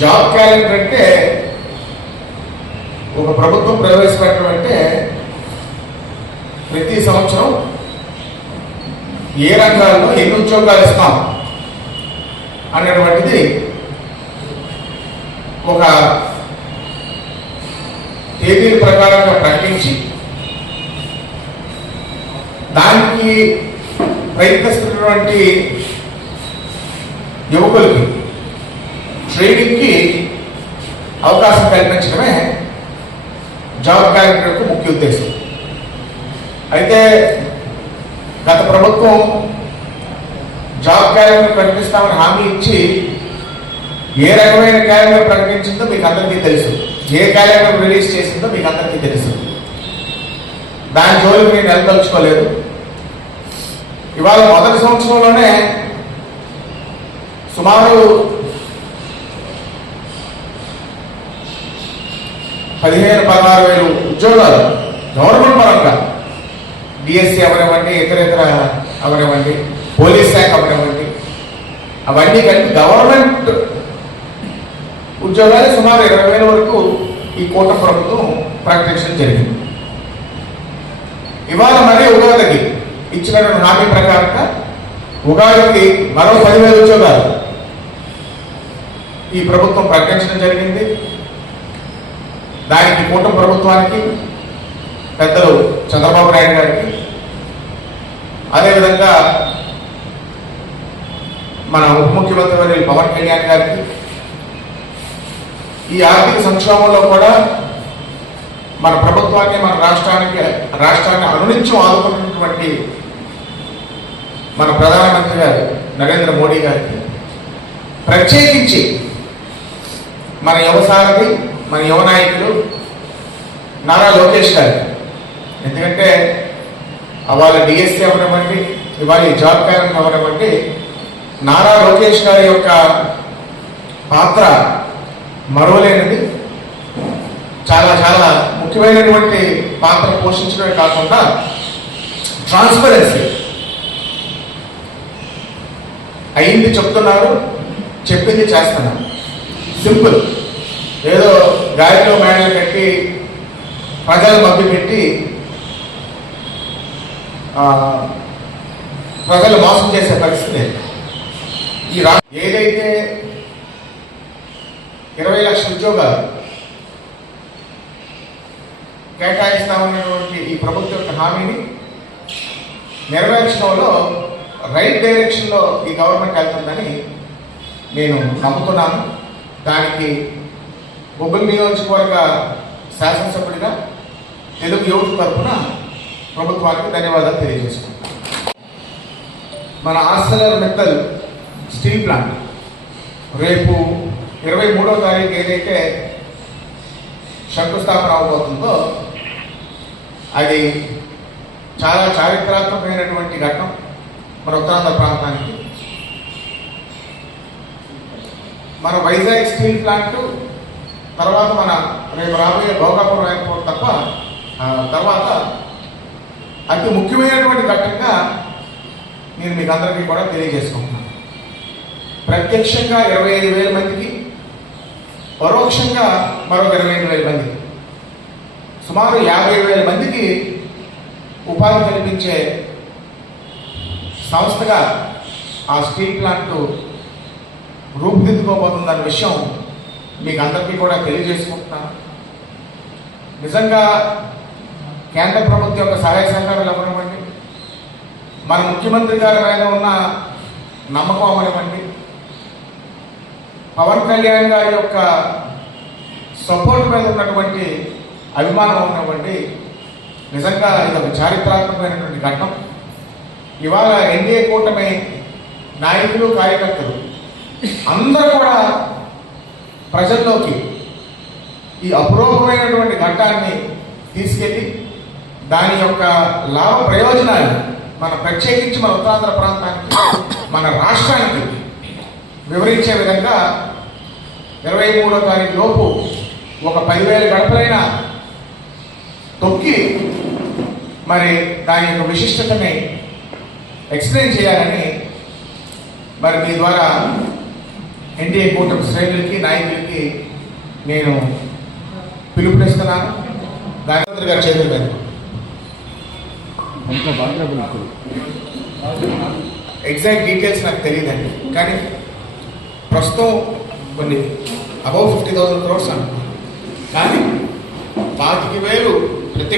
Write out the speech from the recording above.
Job calendar అంటే ఒక ప్రభుత్వం ప్రవేశపెట్టడం అంటే ప్రతి సంవత్సరం ఏ రంగాల్లో ఎన్ని ఉద్యోగాలు ఇస్తాం అనేటువంటిది ఒక తేదీల ప్రకారంగా ప్రకటించి దానికి ప్రయత్నిస్తున్నటువంటి యువకులకి ట్రైనింగ్కి అవకాశం కల్పించడమే జాబ్ క్యాలెండర్ యొక్క ముఖ్య ఉద్దేశం. అయితే గత ప్రభుత్వం జాబ్ క్యాలెండర్ ప్రకటిస్తామని హామీ ఇచ్చి ఏ రకమైన క్యాలెండర్ ప్రకటించిందో మీకు అందరికీ తెలుసు, ఏ క్యాలెండర్ రిలీజ్ చేసిందో మీకు అందరికీ తెలుసు. దాని జోలికి నేను వెళ్ళదలుచుకోలేదు. ఇవాళ మొదటి సంవత్సరంలోనే సుమారు 15,000-16,000 ఉద్యోగాలు గవర్నమెంట్ పరంగా, డిఎస్సి అవనివ్వండి, ఇతర అవనివ్వండి, పోలీస్ శాఖ అవనివ్వండి, అవన్నీ కలిపి గవర్నమెంట్ ఉద్యోగాలు సుమారు 20,000 వరకు ఈ కూటమి ప్రభుత్వం ప్రకటించడం జరిగింది. ఇవాళ మరీ ఉగాదికి ఇచ్చిన హామీ ప్రకారంగా ఉగాదికి మరో 10,000 ఉద్యోగాలు ఈ ప్రభుత్వం ప్రకటించడం జరిగింది. దానికి కూటమి ప్రభుత్వానికి, పెద్దలు చంద్రబాబు నాయుడు గారికి, అదేవిధంగా మన ఉప ముఖ్యమంత్రి వర్యులు పవన్ కళ్యాణ్ గారికి, ఈ ఆర్థిక సంక్షోభంలో కూడా మన ప్రభుత్వాన్ని, మన రాష్ట్రాన్ని అనునిత్యం ఆదుకున్నటువంటి మన ప్రధానమంత్రి గారు నరేంద్ర మోడీ గారికి, ప్రత్యేకించి మన యువసారథి, మన యువ నాయకులు నారా లోకేష్ గారికి, ఎందుకంటే వాళ్ళ డిఎస్సీ అవ్వనివ్వండి, ఇవాళ జాబ్ క్యాలెండర్ అవ్వనివ్వండి, నారా లోకేష్ గారి యొక్క పాత్ర మరోలేనిది, చాలా చాలా ముఖ్యమైనటువంటి పాత్ర పోషించడమే కాకుండా ట్రాన్స్పరెన్సీ అయింది చెప్తున్నారు, చెప్పింది చేస్తున్నారు. సింపుల్, ఏదో గాలిలో మేడలు కట్టి ప్రజలు మభ్య పెట్టి ప్రజలు మోసం చేసే పరిస్థితి ఈ ఏదైతే 20 లక్షల ఉద్యోగాలు కేటాయిస్తామన్నటువంటి ఈ ప్రభుత్వం యొక్క హామీని నెరవేర్చడంలో రైట్ డైరెక్షన్లో ఈ గవర్నమెంట్ వెళ్తుందని నేను నమ్ముతున్నాను. దానికి బొబ్బిలి నియోజకవర్గ శాసనసభ్యుడిగా తెలుగు యువత తరఫున ప్రభుత్వానికి ధన్యవాదాలు తెలియజేసుకుంటాను. మన ArcelorMittal స్టీల్ ప్లాంట్ రేపు 23వ తారీఖు ఏదైతే శంకుస్థాపన అవబోతుందో అది చాలా చారిత్రాత్మకమైనటువంటి ఘట్టం మన ఉత్తరాంధ్ర ప్రాంతానికి. మన వైజాగ్ స్టీల్ ప్లాంట్ తర్వాత మన రేపు రాబోయే భోగాపురం ఎయిర్పోర్ట్ తప్ప తర్వాత అతి ముఖ్యమైనటువంటి ఘట్టంగా నేను మీకు అందరికీ కూడా తెలియజేసుకుంటున్నాను. ప్రత్యక్షంగా 25,000 మందికి, పరోక్షంగా మరొక 25,000 మందికి, సుమారు 50,000 మందికి ఉపాధి కల్పించే సంస్థగా ఆ స్టీల్ ప్లాంట్ రూపుదిద్దుకోబోతుందన్న విషయం మీకు అందరికీ కూడా తెలియజేసుకుంటున్నాను. నిజంగా కేంద్ర ప్రభుత్వం యొక్క సహాయ సహకారాలు అవ్వనివ్వండి, మన ముఖ్యమంత్రి గారి మీద ఉన్న నమ్మకం అవ్వనివ్వండి, పవన్ కళ్యాణ్ గారి యొక్క సపోర్ట్ మీద ఉన్నటువంటి అభిమానం అవ్వనివ్వండి, నిజంగా ఇది ఒక చారిత్రాత్మకమైనటువంటి ఘట్టం. ఇవాళ ఎన్డీఏ కూటమి నాయకులు, కార్యకర్తలు అందరూ కూడా ప్రజల్లోకి ఈ అపురూపమైనటువంటి ఘట్టాన్ని తీసుకెళ్ళి దాని యొక్క లాభ ప్రయోజనాలు మన ప్రత్యేకించి మన ఉత్తరాంధ్ర ప్రాంతానికి, మన రాష్ట్రానికి వివరించే విధంగా 23వ తారీఖు లోపు ఒక 10,000 గడపలైన తొక్కి మరి దాని యొక్క విశిష్టతని ఎక్స్ప్లెయిన్ చేయాలని మరి మీ ద్వారా ఎన్డీఏ కూటమి శ్రేణులకి నాయకులకి నేను పిలుపునిస్తున్నాను. గాయత్రి గారి చేతుల మీద ఎగ్జాక్ట్ డీటెయిల్స్ నాకు తెలియదండి, కానీ ప్రస్తుతం కొన్ని అబౌవ్ 50,000 crores అంటున్నాను, కానీ 25,000 ప్రతి